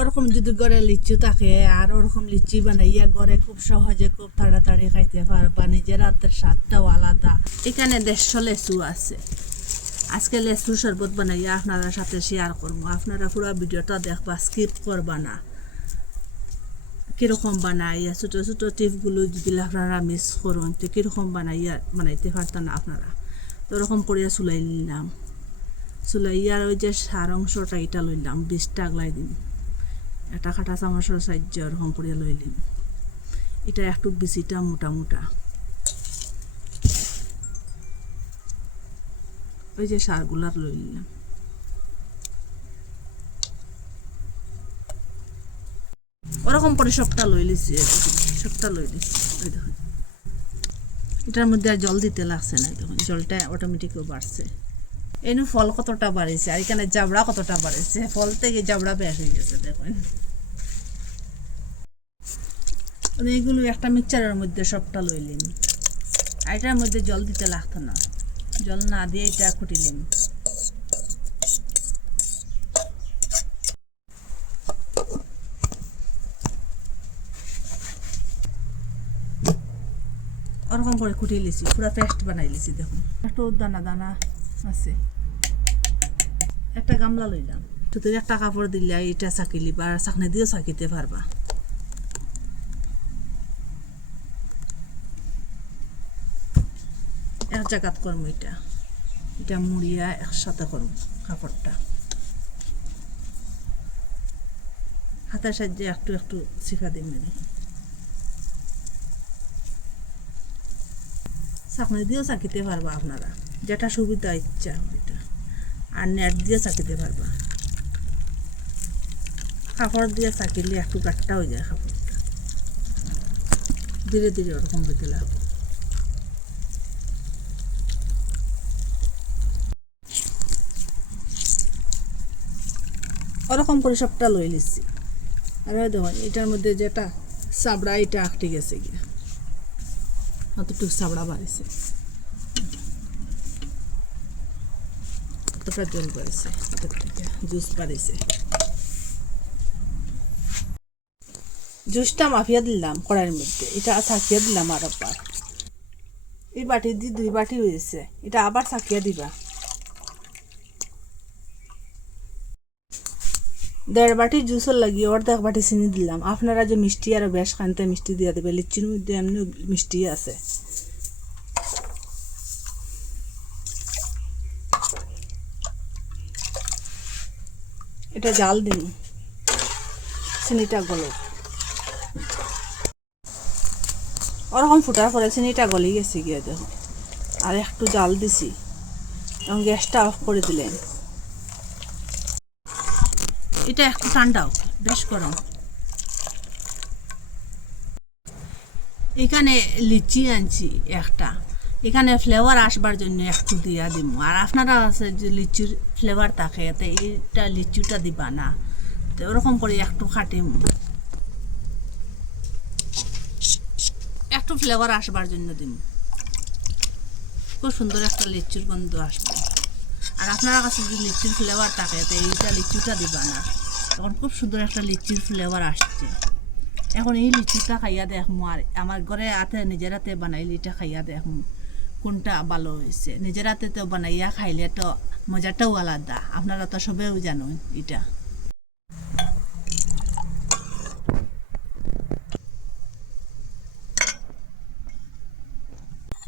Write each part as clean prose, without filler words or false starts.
ওরকম যদি ঘরে লিচু থাকে আর ওরকম লিচি বানাইয়া ঘরে খুব সহজে খুব তাড়াতাড়ি খাইতে পারবা। নিজের হাতের স্বাদটাও আলাদা। এখানে 150 লেচু আছে। আজকে লেচুর শরবত বানাইয়া আপনারা সাথে শেয়ার করবো। আপনারা পুরো ভিডিওটা দেখবা, স্কিপ করবা না। কীরকম বানাইয়া ছোটো ছোটো টিপগুলো যদি আপনারা মিস করুন তো কীরকম বানাইতে পারতেন না আপনারা। তো ওরকম করিয়া চুলাই নিলাম। চুলাইয়ার ওই যে সার অংশটা এটা লইলাম, 20 টাগলাই দিন। একটা কাঁটা চামচের সাহায্য ওরকম করিয়া লইলাম। এটা একটু বেশিটা মোটা মোটা। ওই যে সারগুলার লই নিলাম। ওরকম করে সবটা লই লিছি, সবটা লই লিছি। ওই দেখুন, এটার মধ্যে আর জল দিতে লাগছে না। দেখুন জলটা অটোমেটিকও বাড়ছে। এনু ফল কতটা বাড়িছে আর এখানে জাবড়া কতটা বাড়িছে। ফল থেকে জাবড়া বেশ হয়ে গেছে। দেখুন এইগুলো একটা মিক্সচারের মধ্যে সবটা লইলিম। আর এটার মধ্যে জল দিতে লাগতো না, জল না দিয়ে এটা কুটিলিম। ওরকম করে কুটিয়ে লিছি, পুরো পেস্ট বানাই লিছি। দেখুন একটু দানা দানা আছে। একটা গামলা লইলাম, শুধু একটা কাপড় দিলে এটা চাকিলি বা চাকনি দিয়েও চাকিতে পারবা। এক জায়গাত করবো, এটা মুড়িয়া একসাথে করবো। কাপড়টা হাতের সাহায্যে একটু একটু শিখা দিন। চাকনি দিয়েও চাকিতে পারবা আপনারা, যেটা সুবিধা ইচ্ছা ওইটা। আর নেট দিয়ে চাকিতে পারবা। কাপড় দিয়ে চাকিলে একটু গাট্টা হয়ে যায় কাপড়টা। ধীরে ধীরে ওরকম হইতে লাগবে। ওরকম করে সবটা লই লিছি। আর দেখুন এটার মধ্যে যেটা চাবড়া এটা আটকে গেছে গিয়া, অতটুকু চাবড়া বাড়িছে, কতটা জল বাড়িছে, জুস বাড়িছে। জুসটা মাফিয়া দিলাম কড়াইয়ের মধ্যে, এটা ছাকিয়া দিলাম আর একবার। এই বাটি দিয়ে 2 বাটি হয়েছে, এটা আবার ছাকিয়া দিবা। 1.5 বাটি জুসের লাগিয়ে 1/2 বাটি চিনি দিলাম। আপনারা যে মিষ্টি আরো বেশ খানতে মিষ্টি দিয়ে দেবে। লিচির মধ্যে এমনি মিষ্টি আছে। এটা জাল দিন, চিনিটা গলো। ওরকম ফুটার পরে চিনিটা গলি গেছে গিয়ে দেখো। আর একটু জাল দিছি এবং গ্যাসটা অফ করে দিলেন। এটা একটু ঠান্ডাও, বেশ গরম। এখানে লিচি আনছি একটা, এখানে ফ্লেভার আসবার জন্য একটু দিয়া দিব। আর আপনারা আছে যে লিচুর ফ্লেভার থাকে, তো এইটা লিচুটা দিবা না। তো ওরকম করে একটু খাটিম, একটু ফ্লেভার আসবার জন্য দিব। খুব সুন্দর একটা লিচুর গন্ধ আসবে। আর আপনারা কাছে যদি লিচুর ফ্লেভার থাকে তো এইটা লিচুটা দিবা না, তখন খুব সুন্দর একটা লিচির ফ্লেভার আসছে। এখন এই লিচুটা খাইয়া দেখমু, আর আমার ঘরে হাতে নিজের হাতে বানাইলে এটা খাইয়া দেখমু কোনটা ভালো হয়েছে। নিজের হাতে তো বানাইয়া খাইলে তো মজাটাও আলাদা। আপনারা তো সবেও জানেন এটা।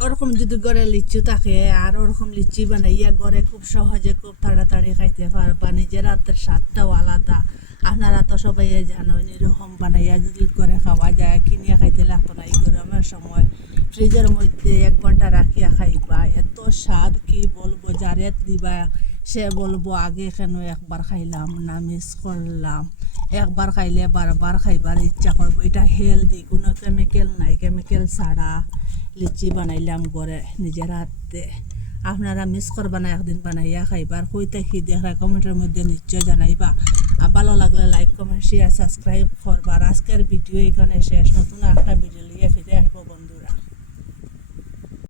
ওরকম যদি ঘরে লিচু থাকে আর ওরকম লিচি বানাইয়া ঘরে খুব সহজে খুব তাড়াতাড়ি খাইতে পারবা। নিজের হাতের স্বাদটাও আলাদা। আপনারা তো সবাই জানেন এরকম বানাইয়া যদি ঘরে খাওয়া যায়, কিনিয়া খাইতে লাগতো না। এই গরমের সময় ফ্রিজের মধ্যে 1 ঘন্টা রাখিয়া খাইবা, এত স্বাদ কি বলবো। যারে দিবা সে বলবো আগে কেন একবার খাইলাম না, মিস করলাম। একবার খাইলে বারবার খাইবার ইচ্ছা করবো। এটা হেলদি, কোনো কেমিক্যাল নাই, কেমিক্যাল ছাড়া লিচি বানাইলাম ঘরে নিজের হাতে। আপনারা মিস করবা না, একদিন বানাইয়া খাইবার। কইতে কি দেখা কমেন্টের মধ্যে নিশ্চয় জানাইবা। আর ভালো লাগলে লাইক কমেন্ট শেয়ার সাবস্ক্রাইব করবা। আর আজকের ভিডিও এখানে শেষ। নতুন একটা ভিডিও নিয়ে ফিরে